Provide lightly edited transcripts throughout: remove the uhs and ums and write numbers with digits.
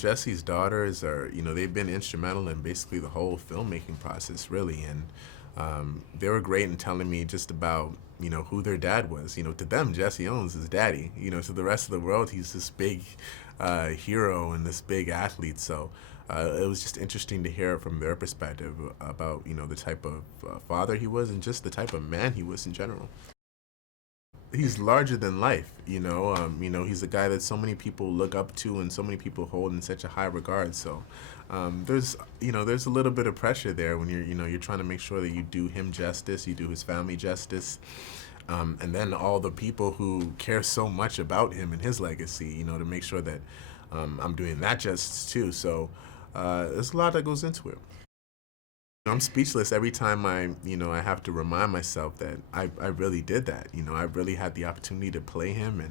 Jesse's daughters are, they've been instrumental in basically the whole filmmaking process, really. And they were great in telling me just about, who their dad was. To them, Jesse Owens is daddy. To the rest of the world, he's this big hero and this big athlete. So it was just interesting to hear from their perspective about, the type of father he was and just the type of man he was in general. He's larger than life, he's a guy that so many people look up to and so many people hold in such a high regard. So there's a little bit of pressure there when you're trying to make sure that you do him justice, you do his family justice, and then all the people who care so much about him and his legacy, to make sure that I'm doing that justice too. So there's a lot that goes into it. I'm speechless every time I have to remind myself that I really did that. I really had the opportunity to play him,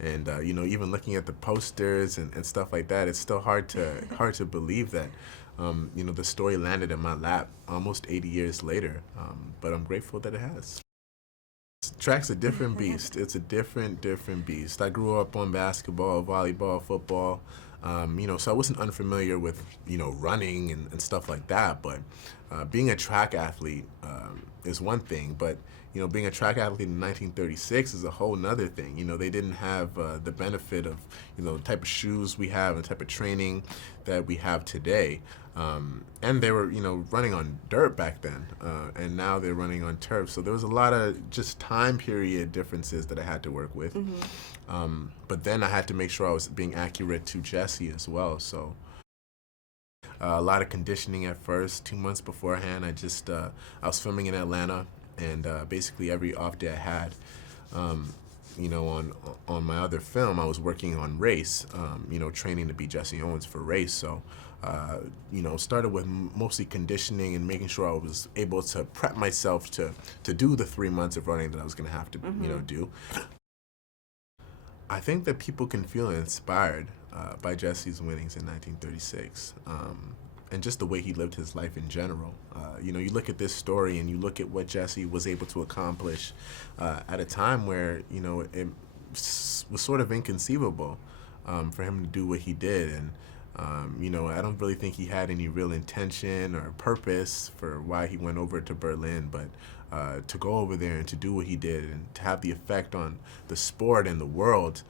and even looking at the posters and stuff like that, it's still hard to believe that, the story landed in my lap almost 80 years later. But I'm grateful that it has. Track's a different beast. It's a different beast. I grew up on basketball, volleyball, football, so I wasn't unfamiliar with, running and stuff like that. But being a track athlete is one thing, but, being a track athlete in 1936 is a whole nother thing. They didn't have the benefit of, the type of shoes we have and the type of training that we have today. And they were, running on dirt back then, and now they're running on turf. So there was a lot of just time period differences that I had to work with. But then I had to make sure I was being accurate to Jesse as well. So a lot of conditioning at first. 2 months beforehand, I was filming in Atlanta, and basically every off day I had, on my other film, I was working on race, training to be Jesse Owens for race. So, started with mostly conditioning and making sure I was able to prep myself to do the 3 months of running that I was going to have to, do. I think that people can feel inspired by Jesse's winnings in 1936, and just the way he lived his life in general. You look at this story and you look at what Jesse was able to accomplish at a time where, it was sort of inconceivable for him to do what he did. And, I don't really think he had any real intention or purpose for why he went over to Berlin, but to go over there and to do what he did and to have the effect on the sport and the world,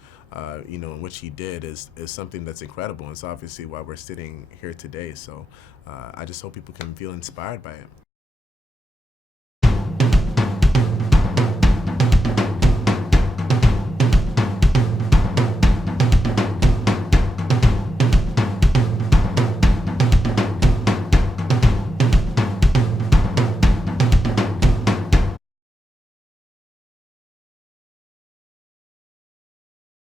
in which he did is something that's incredible. And it's obviously why we're sitting here today. So I just hope people can feel inspired by it.